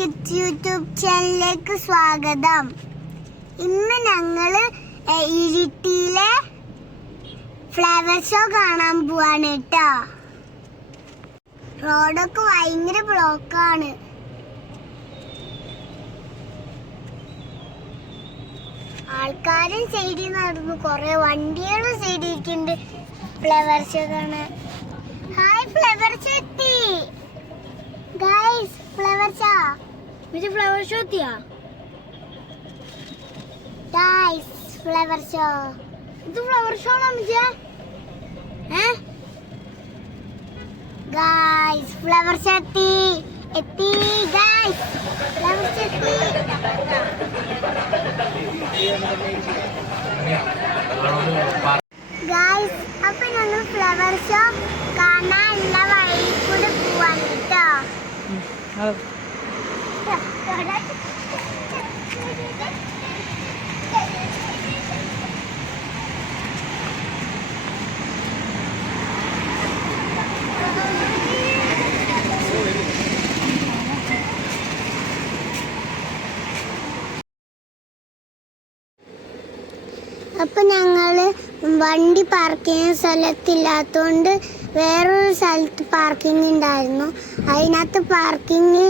Kids YouTube ചാനലിലേക്ക് സ്വാഗതം. ഇന്ന് ഞങ്ങൾ ഇരിട്ടിയിലെ ഫ്ലവർ ഷോ കാണാൻ പോവാണ് കേട്ടോ. റോഡൊക്കെ ഭയങ്കര ബ്ലോക്കാണ് ആൾക്കാരും സൈഡിൽ നടന്നു. കൊറേ വണ്ടികളും സൈഡിൽ ഫ്ലവർ ഷോ കാണാൻ. ഹായ് ഫ്ലവർ ഷോ എത്തി ഗൈസ് ഫ്ലവർ ഷോ ഇത് ഫ്ലവർ ഷോ എത്തിയാ ഫ്ലവർ ഷോ ഇത് ഫ്ലവർ ഷോ ആണോ അമ്മച്ച ഏ ഗൈസ് ഫ്ലവർ ഷോ എത്തി എത്തി ഗൈസ് ഫ്ലവർ ഷോ എത്തി ഗൈസ് അപ്പൊ ഞങ്ങൾ ഫ്ലവർ ഷോ കാണാനുള്ള വഴി കൂടെ പോവാൻ കേട്ടോ അപ്പൊ ഞങ്ങൾ വണ്ടി പാർക്ക് ചെയ്യുന്ന സ്ഥലത്തില്ലാത്തോണ്ട് വേറൊരു സ്ഥലത്ത് പാർക്കിംഗ് ഉണ്ടായിരുന്നു അതിനകത്ത് പാർക്കിംഗ്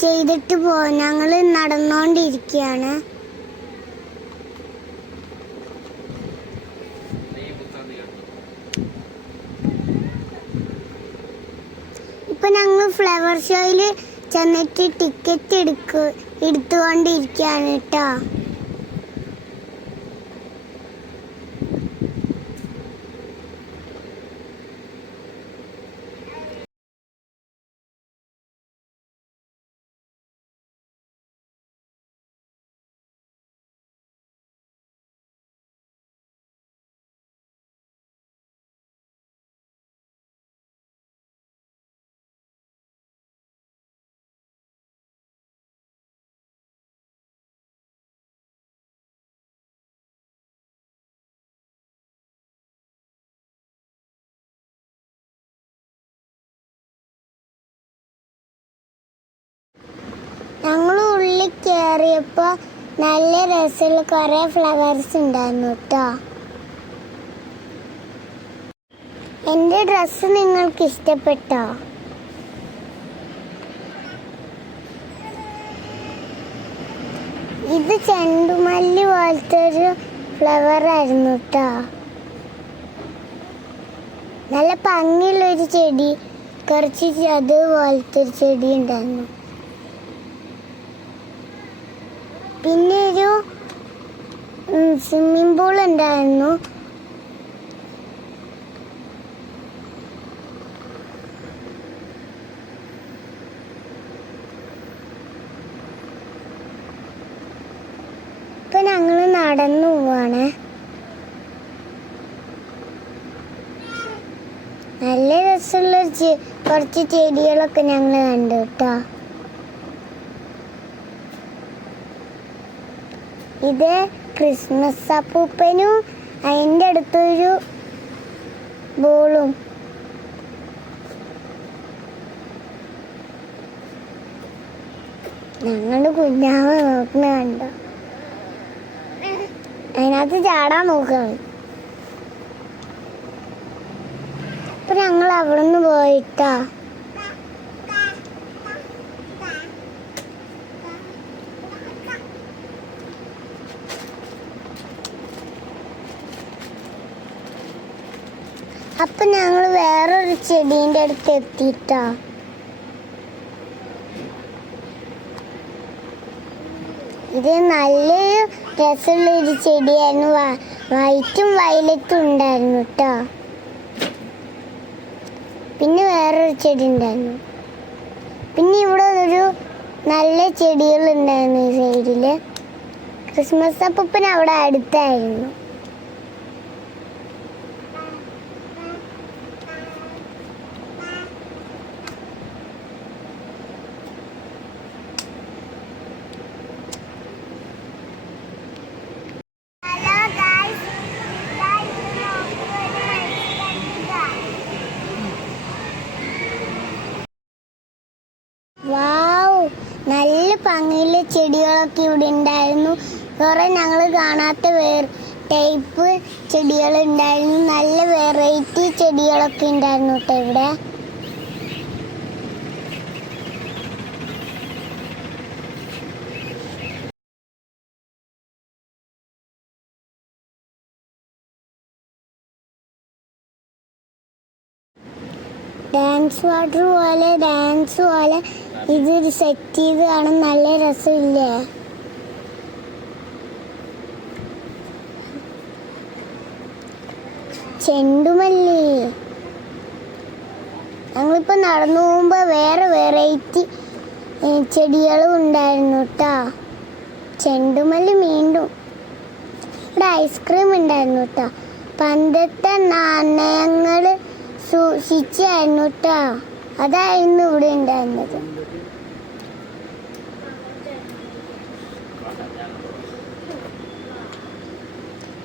ചെയ്തിട്ട് പോ. ഞങ്ങൾ നടന്നോണ്ടിരിക്കുകയാണ് ഇപ്പൊ ഞങ്ങൾ ഫ്ലവർ ഷോയിൽ ചെന്നിട്ട് ടിക്കറ്റ് എടുക്കു എടുത്തുകൊണ്ടിരിക്കുകയാണ് കേട്ടോ ഞങ്ങൾ കയറിയപ്പോ നല്ല രസമുള്ള കുറെ ഫ്ലവേഴ്സ് ഉണ്ടായിരുന്നു കേട്ടോ എന്റെ ഡ്രസ്സ് നിങ്ങൾക്ക് ഇഷ്ടപ്പെട്ടോ? ഇത് ചെണ്ടുമല്ലി പോലത്തെ ഒരു ഫ്ലവർ ആയിരുന്നു കേട്ടോ നല്ല ഭംഗിയുള്ള ഒരു ചെടി. കുറച്ച് അതുപോലത്തെ ഒരു ചെടി ഉണ്ടായിരുന്നു. പിന്നെ ഒരു സ്വിമ്മിംഗ് പൂൾ ഉണ്ടായിരുന്നു. ഇപ്പൊ ഞങ്ങൾ നടന്നു പോവാണ്. നല്ല രസമുള്ള കുറച്ച് ചെടികളൊക്കെ ഞങ്ങൾ കണ്ടു കേട്ടോ ഇത് ക്രിസ്മസ് അപ്പൂപ്പനും അതിന്റെ അടുത്തൊരു ബോളും. ഞങ്ങളുടെ കുഞ്ഞാവ് നോക്കുന്ന കണ്ടോ? അതിനകത്ത് ചാടാൻ നോക്കുകയാണ്. അപ്പൊ ഞങ്ങൾ അവിടെ നിന്ന് പോയിട്ടാ. അപ്പൊ ഞങ്ങൾ വേറൊരു ചെടീന്റെ അടുത്ത് എത്തിയിട്ടാ. ഇത് നല്ലൊരു രസമുള്ള ഒരു ചെടിയായിരുന്നു വൈറ്റും വയലറ്റും ഉണ്ടായിരുന്നു കേട്ടോ പിന്നെ വേറൊരു ചെടി ഉണ്ടായിരുന്നു. പിന്നെ ഇവിടെ ഒരു നല്ല ചെടികൾ ഉണ്ടായിരുന്നു ഈ സൈഡിൽ. ക്രിസ്മസ് അപ്പൂപ്പൻ അവിടെ അടുത്തായിരുന്നു ഹലോ ഗൈസ് വാവ് നല്ല ചെടികളൊക്കെ ഇവിടെ ഉണ്ടായിരുന്നു. കുറെ ഞങ്ങൾ കാണാത്ത വേർ ടൈപ്പ് ചെടികൾ ഉണ്ടായിരുന്നു. നല്ല വെറൈറ്റി ചെടികളൊക്കെ ഉണ്ടായിരുന്നു കേട്ടോ ഇവിടെ. ഡാൻസ് വാട്ടർ പോലെ ഡാൻസ് പോലെ. ഇത് സെറ്റ് ചെയ്ത് കാണാൻ നല്ല രസമില്ലേ? ചെണ്ടുമല്ലി. ഞങ്ങളിപ്പോൾ നടന്നു പോകുമ്പോൾ വേറെ വെറൈറ്റി ചെടികളും ഉണ്ടായിരുന്നു കേട്ടോ ചെണ്ടുമല്ലി വീണ്ടും. ഇവിടെ ഐസ്ക്രീം ഉണ്ടായിരുന്നു കേട്ടോ പണ്ടത്തെ നാണയങ്ങൾ സൂക്ഷിച്ചായിരുന്നു കേട്ടോ അതായിരുന്നു ഇവിടെ ഉണ്ടായിരുന്നത്.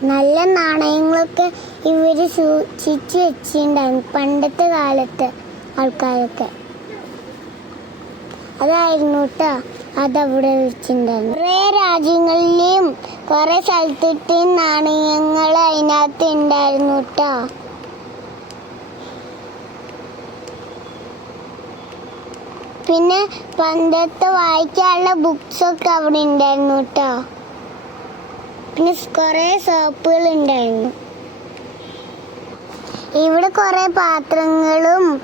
നല്ല നാണയങ്ങളൊക്കെ ഇവർ സൂക്ഷിച്ച് വെച്ചിട്ടുണ്ടായിരുന്നു പണ്ടത്തെ കാലത്ത് ആൾക്കാരൊക്കെ. അതായിരുന്നു കേട്ടോ അതവിടെ വെച്ചിട്ടുണ്ടായിരുന്നു കുറേ രാജ്യങ്ങളിലെയും കുറേ സ്ഥലത്തിട്ടെയും നാണയങ്ങൾ അതിനകത്ത് ഉണ്ടായിരുന്നു കേട്ടോ പിന്നെ പണ്ടത്തെ വായിക്കാനുള്ള ബുക്സൊക്കെ അവിടെ ഉണ്ടായിരുന്നു കേട്ടോ പിന്നെ കുറേ സോപ്പുകൾ ഉണ്ടായിരുന്നു ഇവിടെ കുറേ പാത്രങ്ങളും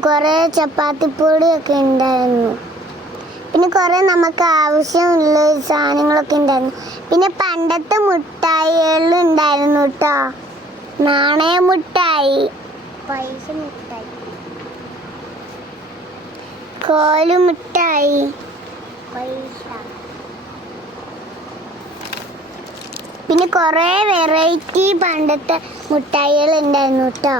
കുറേ ചപ്പാത്തിപ്പൊടിയൊക്കെ ഉണ്ടായിരുന്നു. പിന്നെ കുറേ നമുക്ക് ആവശ്യമുള്ള സാധനങ്ങളൊക്കെ ഉണ്ടായിരുന്നു. പിന്നെ പണ്ടത്തെ മുട്ടായികൾ ഉണ്ടായിരുന്നു കേട്ടോ. നാണയ മുട്ടായി. പൈസ മുട്ടായി. കോലുമുട്ടായി. പൈസ. പിന്നെ കുറേ വെറൈറ്റി പണ്ടത്തെ മുട്ടായികൾ ഉണ്ടായിരുന്നു കേട്ടോ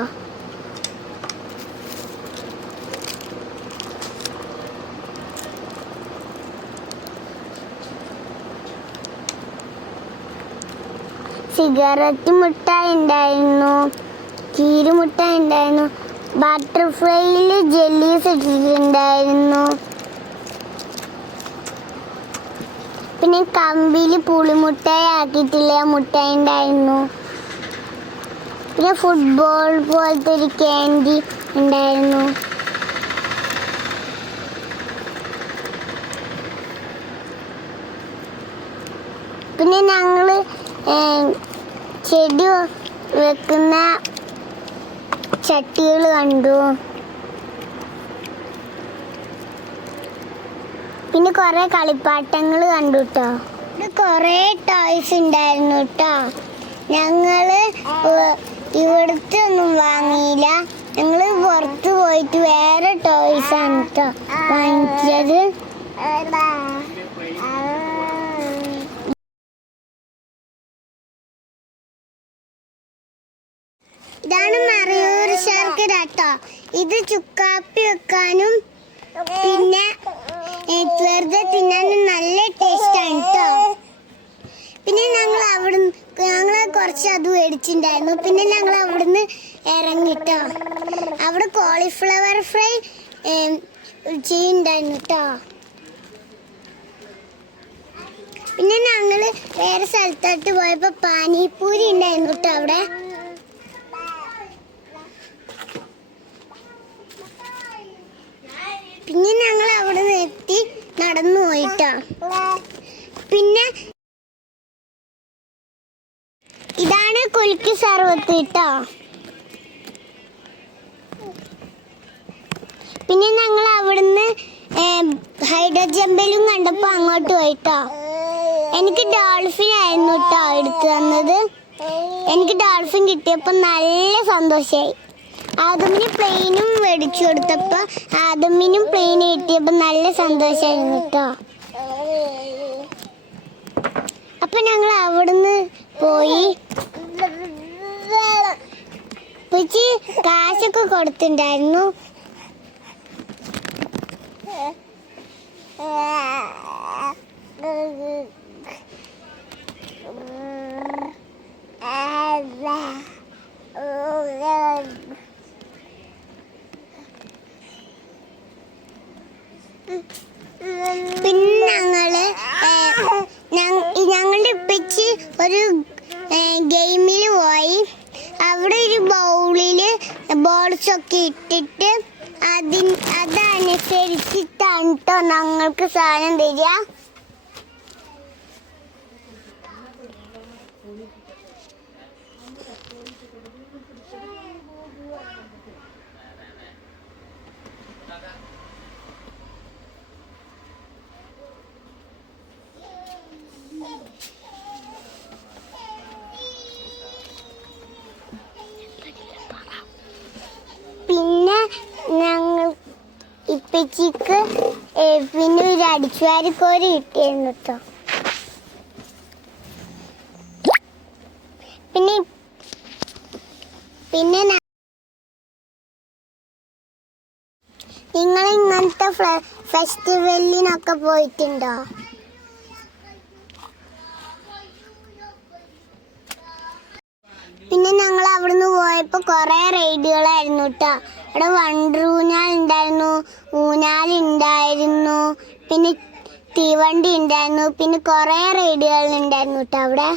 സിഗരറ്റ് മുട്ടായി ഉണ്ടായിരുന്നു കീരി മുട്ടായി ഉണ്ടായിരുന്നു ബട്ടർഫ്ലൈയിൽ ജെല്ലീസ് ഇട്ടിട്ടുണ്ടായിരുന്നു. പിന്നെ കമ്പിയിൽ പുളിമുട്ടായി ആക്കിയിട്ടില്ല മുട്ടായി ഉണ്ടായിരുന്നു. പിന്നെ ഫുട്ബോൾ പോലത്തെ ഒരു ക്യാൻഡി ഉണ്ടായിരുന്നു. പിന്നെ ഞങ്ങൾ ചെടി വെക്കുന്ന ചട്ടികൾ കണ്ടു. പിന്നെ കുറെ കളിപ്പാട്ടങ്ങൾ കണ്ടു കേട്ടോ കുറെ ടോയ്സ് ഉണ്ടായിരുന്നു കേട്ടോ ഞങ്ങൾ ഇവ- ഇവിടുത്തെ ഒന്നും വാങ്ങിയില്ല. ഞങ്ങൾ പുറത്ത് പോയിട്ട് വേറെ ടോയ്സ് ആണ് കേട്ടോ വാങ്ങിച്ചത്. ഇതാണ് മറയൂർ ശർക്കര കേട്ടോ ഇത് ചുക്കാപ്പി വെക്കാനും പിന്നെ വെറുതെ തിന്നാനും നല്ല ടേസ്റ്റ് ആണ് കേട്ടോ പിന്നെ ഞങ്ങൾ അവിടുന്ന് ഞങ്ങൾ കുറച്ച് അത് മേടിച്ചിട്ടുണ്ടായിരുന്നു. പിന്നെ ഞങ്ങൾ അവിടുന്ന് ഇറങ്ങിട്ടോ. അവിടെ കോളിഫ്ലവർ ഫ്രൈ ചെയ്യുന്നുണ്ടായിരുന്നു കേട്ടോ പിന്നെ ഞങ്ങൾ വേറെ സ്ഥലത്തോട്ട് പോയപ്പോൾ പാനിപ്പൂരി ഉണ്ടായിരുന്നു കേട്ടോ അവിടെ. പിന്നെ ഞങ്ങൾ അവിടെ നിന്ന് എത്തി നടന്നു പോയിട്ടോ. പിന്നെ ഇതാണ് കുലുക്കി സർവത്ത് പിന്നെ ഞങ്ങൾ അവിടുന്ന് ഹൈഡ്രജൻ ബലൂൺ കണ്ടപ്പോൾ അങ്ങോട്ട് പോയിട്ടോ. എനിക്ക് ഡോൾഫിൻ ആയിരുന്നു കേട്ടോ എടുത്തു തന്നത്. എനിക്ക് ഡോൾഫിൻ കിട്ടിയപ്പോൾ നല്ല സന്തോഷമായി ആദമിന് പ്ലെയിനും മേടിച്ചു കൊടുത്തപ്പോൾ ആദമിനും പ്ലെയിൻ കിട്ടിയപ്പോൾ നല്ല സന്തോഷമായിരുന്നു കേട്ടോ. അപ്പൊ ഞങ്ങൾ അവിടുന്ന് പോയി. പിച്ച് കാശൊക്കെ കൊടുത്തിട്ടുണ്ടായിരുന്നു. പിന്നെ ഞങ്ങൾ ഞങ്ങളുടെ ഉപ്പച്ച് ഒരു ഗെയിമിൽ പോയി. അവിടെ ഒരു ബൗളിൽ ബോൾസൊക്കെ ഇട്ടിട്ട് അതിൻ അതനുസരിച്ചിട്ടാണ് കേട്ടോ ഞങ്ങൾക്ക് സാധനം തരിക. പിന്നെ ഒരു അടിച്ചുവാരിക്കോരി കിട്ടിയിരുന്നു കേട്ടോ പിന്നെ പിന്നെ നിങ്ങൾ ഇങ്ങനത്തെ ഫെസ്റ്റിവലിനൊക്കെ പോയിട്ടുണ്ടോ? പിന്നെ ഞങ്ങൾ അവിടുന്ന് പോയപ്പോൾ കുറേ റൈഡുകളായിരുന്നു കേട്ടോ അവിടെ വണ്ടറൂഞ്ഞാൽ ഉണ്ടായിരുന്നു. ഊഞ്ഞാൽ ഉണ്ടായിരുന്നു. പിന്നെ തീവണ്ടി ഉണ്ടായിരുന്നു. പിന്നെ കുറേ റൈഡുകൾ ഉണ്ടായിരുന്നു കേട്ടോ അവിടെ.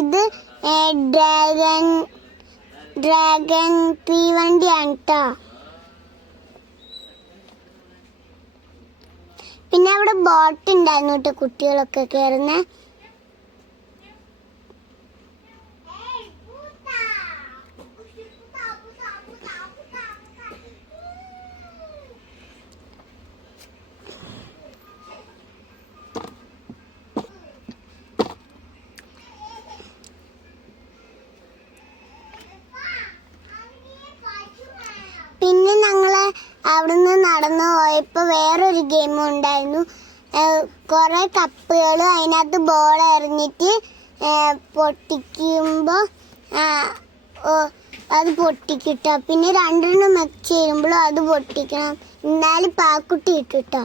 ഇത് ഡ്രാഗൺ ഡ്രാഗൺ തീവണ്ടിയാണ് കേട്ടോ. പിന്നെ അവിടെ ബോട്ട് ഉണ്ടായിരുന്നു കേട്ടോ കുട്ടികളൊക്കെ കയറുന്ന പിന്നെ ഞങ്ങൾ അവിടുന്ന് പോയപ്പോ വേറൊരു ഗെയിം ഉണ്ടായിരുന്നു. കുറെ കപ്പുകൾ അതിനകത്ത് ബോൾ എറിഞ്ഞിട്ട് പൊട്ടിക്കുമ്പോൾ അത് പൊട്ടിക്കിട്ടോ. പിന്നെ രണ്ടെണ്ണം വെച്ച് ചെയ്യുമ്പോഴും അത് പൊട്ടിക്കണം. എന്നാലും പാക്കുട്ടി ഇട്ടിട്ടോ.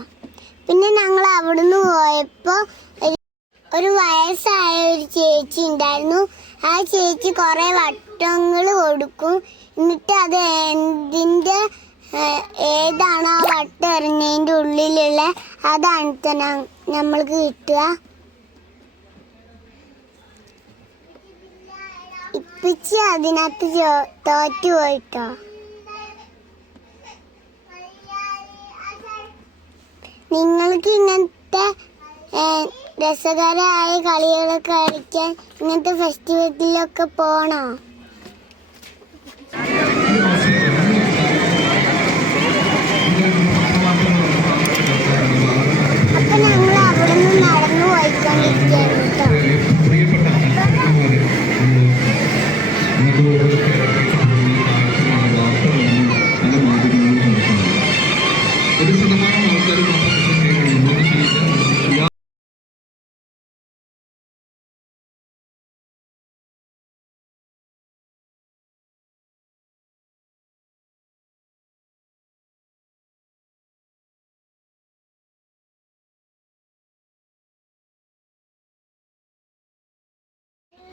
പിന്നെ ഞങ്ങൾ അവിടുന്ന് പോയപ്പോ ഒരു വയസ്സായ ഒരു ചേച്ചി ഉണ്ടായിരുന്നു. ആ ചേച്ചി കുറെ വട്ടങ്ങൾ കൊടുക്കും. എന്നിട്ട് അത് എന്തിന്റെ ഏഹ്, ഏതാണ് ആ വട്ടം എറിഞ്ഞതിന്റെ ഉള്ളിലുള്ള അതാണ് തന്നെ നമ്മൾക്ക് കിട്ടുക. ഇപ്പിച്ച് അതിനകത്ത് തോറ്റു പോയിട്ടോ. നിങ്ങൾക്ക് ഇങ്ങനത്തെ രസകരമായ കളികളൊക്കെ കളിക്കാൻ ഇങ്ങനത്തെ ഫെസ്റ്റിവലിലൊക്കെ പോണോ? Amém.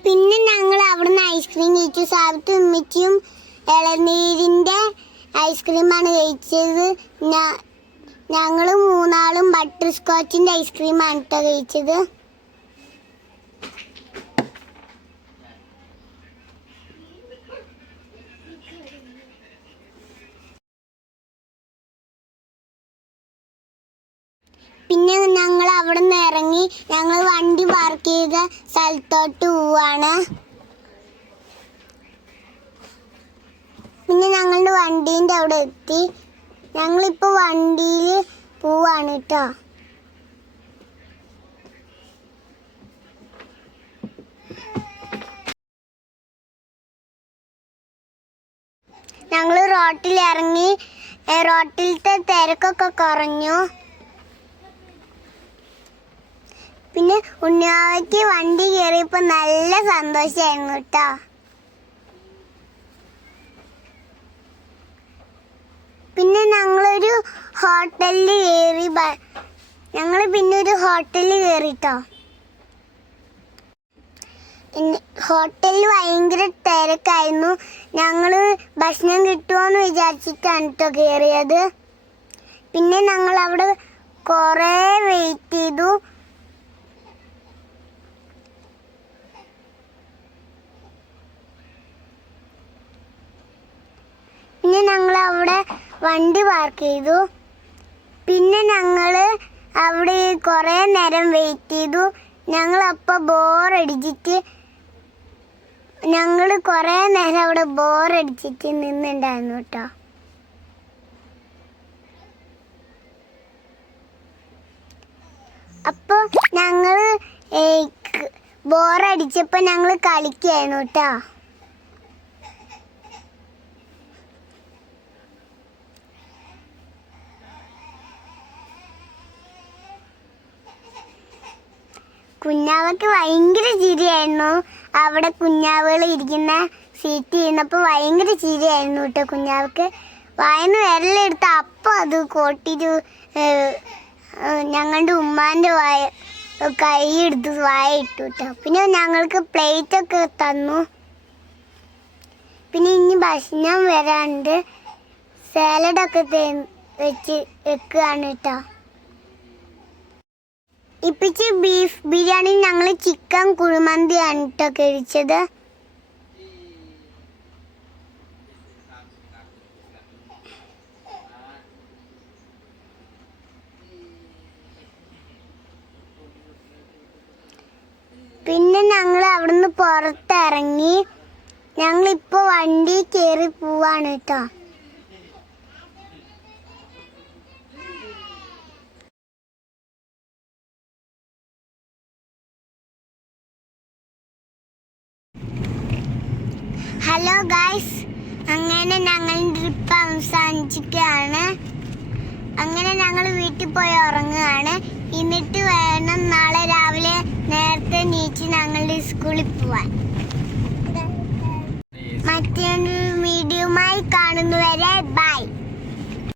പിന്നെ ഞങ്ങൾ അവിടുന്ന് ഐസ്ക്രീം കഴിച്ചു. സാബത്ത് ഉമ്മച്ചിയും ഇളനീരിന്റെ ഐസ്ക്രീമാണ് കഴിച്ചത്. ഞങ്ങൾ മൂന്നാളും ബട്ടർ സ്കോച്ചിന്റെ ഐസ്ക്രീമാണ് കേട്ടോ കഴിച്ചത്. പിന്നെ ഞങ്ങൾ അവിടെ നിന്ന് ഇറങ്ങി ഞങ്ങൾ വണ്ടി പാർക്ക് ചെയ്ത സ്ഥലത്തോട്ട് പോവാണ്. പിന്നെ ഞങ്ങളുടെ വണ്ടീന്റെ അവിടെ എത്തി. ഞങ്ങളിപ്പോൾ വണ്ടിയിൽ പോവാണ് കേട്ടോ ഞങ്ങൾ റോട്ടിൽ ഇറങ്ങി റോട്ടിലത്തെ തിരക്കൊക്കെ കുറഞ്ഞു. പിന്നെ ഉണ്ണിയാവയ്ക്ക് വണ്ടി കയറിയപ്പോ നല്ല സന്തോഷമായിരുന്നു കേട്ടോ. പിന്നെ ഞങ്ങളൊരു ഹോട്ടലിൽ കയറി ഞങ്ങൾ പിന്നെ ഒരു ഹോട്ടലിൽ കയറിട്ടോ ഹോട്ടലിൽ ഭയങ്കര തിരക്കായിരുന്നു. ഞങ്ങൾ ഭക്ഷണം കിട്ടുമോന്ന് വിചാരിച്ചിട്ടാണ് കേട്ടോ കയറിയത് പിന്നെ ഞങ്ങൾ അവിടെ കുറേ വെയിറ്റ് ചെയ്തു. വണ്ടി പാർക്ക് ചെയ്തു. പിന്നെ ഞങ്ങൾ അവിടെ കുറേ നേരം വെയിറ്റ് ചെയ്തു. ഞങ്ങൾ അപ്പോൾ ബോറടിച്ചിട്ട് ഞങ്ങൾ കുറേ നേരം അവിടെ ബോറടിച്ചിട്ട് നിന്നുണ്ടായിരുന്നു കേട്ടോ അപ്പോൾ ഞങ്ങൾ ബോറടിച്ചപ്പോൾ ഞങ്ങൾ കളിക്കായിരുന്നു കേട്ടോ കുഞ്ഞാവയ്ക്ക് ഭയങ്കര ചിരിയായിരുന്നു. അവിടെ കുഞ്ഞാവുകൾ ഇരിക്കുന്ന സീറ്റ് ചെയ്യുന്നപ്പോൾ ഭയങ്കര ചിരിയായിരുന്നു കേട്ടോ കുഞ്ഞാവക്ക്. വായന്ന് വിരലെടുത്ത് അപ്പം അത് കോട്ടിട്ട് ഞങ്ങളുടെ ഉമ്മാന്റെ വായ കൈ എടുത്ത് വായ ഇട്ടു കേട്ടോ. പിന്നെ ഞങ്ങൾക്ക് പ്ലേറ്റ് ഒക്കെ തന്നു. പിന്നെ ഇനി ഭക്ഷണം വരാണ്ട് സാലഡൊക്കെ വെച്ച് വെക്കുകയാണ് കേട്ടോ. ഇപ്പിച്ച് ബീഫ് ബിരിയാണി ഞങ്ങൾ ചിക്കൻ കുഴിമന്തിയാണ് കേട്ടോ കഴിച്ചത്. പിന്നെ ഞങ്ങൾ അവിടുന്ന് പുറത്തിറങ്ങി. ഞങ്ങളിപ്പോൾ വണ്ടി കയറി പോവാണ് കേട്ടോ ഹലോ ഗായ്സ്. അങ്ങനെ ഞങ്ങൾ ട്രിപ്പ് അവസാനിച്ചിട്ടാണ് അങ്ങനെ ഞങ്ങൾ വീട്ടിൽ പോയി ഉറങ്ങുകയാണ്. എന്നിട്ട് വേണം നാളെ രാവിലെ നേരത്തെ നീച്ച് ഞങ്ങളുടെ സ്കൂളിൽ പോവാൻ. മറ്റൊരു വീഡിയോമായി കാണുന്നവരെ ബൈ.